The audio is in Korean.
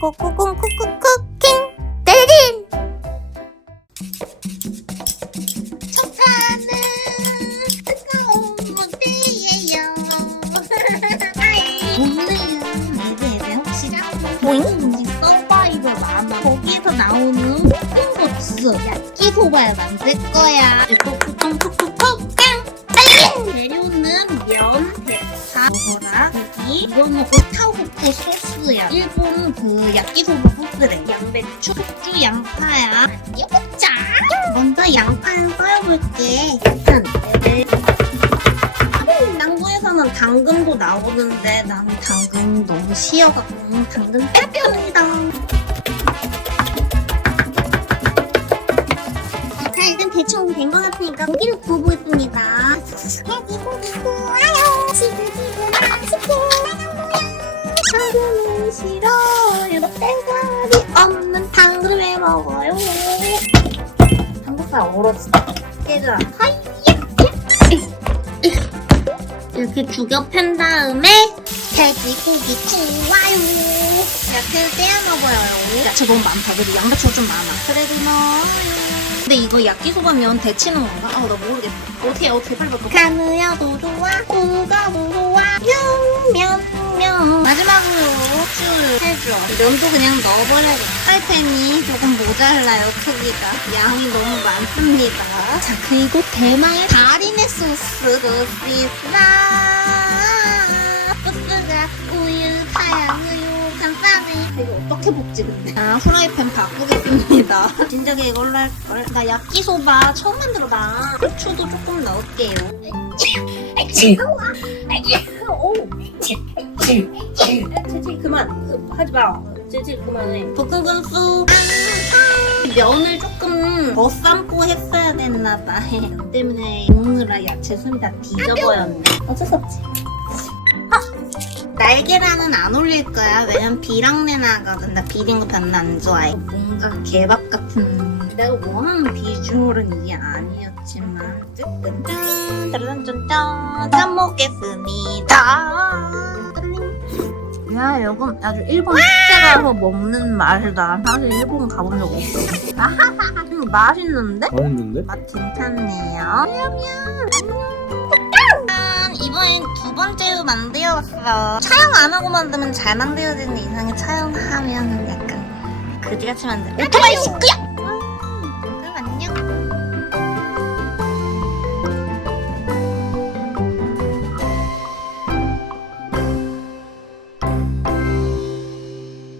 코코콩 쿠쿠 쿠킹 때린! 첫판은 뜨거운 무대예요? 오늘은 이제 혹시? 음식 서바이벌 마마 거기에서 나오는 볶음고추. 야끼소바를 만들 거야 먹어라 고기 이거는 오타오코 소스야. 일본 그 야끼소바 소스래 양배추 숙주 양파야. 이거자. 먼저 양파를 썰어볼게. 일단 당구에서는 당근도 나오는데 나는 당근 너무 쉬어갖고 당근 빼빼옵니다. 자 일단 대충 된 것 같으니까 고기를 구워보겠습니다. 돼지 고기 구워 먹어요. 삼겹살 얼었어 얘들아 하이. 이렇게 죽여 팬 다음에 돼지고기 구워요. 야채를 떼어 먹어요 야채 너무 많다. 그래도 양배추가 좀 많아. 그래도 넣어요. 근데 이거 야끼소바면 데치는 건가? 아 나 모르겠어 어떻게 해, 어떻게 빨리 바꿔? 가느야도 좋아 구가도 좋아. 면 면 면. 마지막으로 쭉 해줘 면도 그냥 넣어버려야겠다. 프라이팬이 조금 모자라요 크기가. 양이 너무 많습니다. 자 그리고 대망의 다리네 소스 소시스라 소스가 우유 파양 우유 이거 어떻게 볶지 근데? 아 프라이팬 바꾸겠습니다. 진작에 이걸로 할 걸. 나 야끼소바 처음 만들어봐. 고추도 조금 넣을게요 재질 그만 그, 하지 마 재질 그만해 볶음군수 면을 조금 더 삶고 했어야 됐나봐 그 때문에 먹느라 야채 숨이 다 뒤져버렸네 어쩔 수 없지 아! 날계란은 안 올릴 거야 왜냐면 비랑내 나거든 나 비린 거 별로 안 좋아해 뭔가 개밥 같은 내가 원하는 비주얼은 이게 아니었지만 어쨌든 짠 짜라짠짠 짠 먹겠습니다. 야 여러분 아주 일본 축제 가서 먹는 맛이다. 사실 일본 가본 적 없어. 아하하하 음, 맛있는데? 맛있는데? 맛 괜찮네요. 그러면 안녕 이번엔 두 번째로 만들어봤어요 촬영 안 하고 만들면 잘 만들어지는 이상에 촬영하면 약간 그지같이 만들. 오토바이 식구야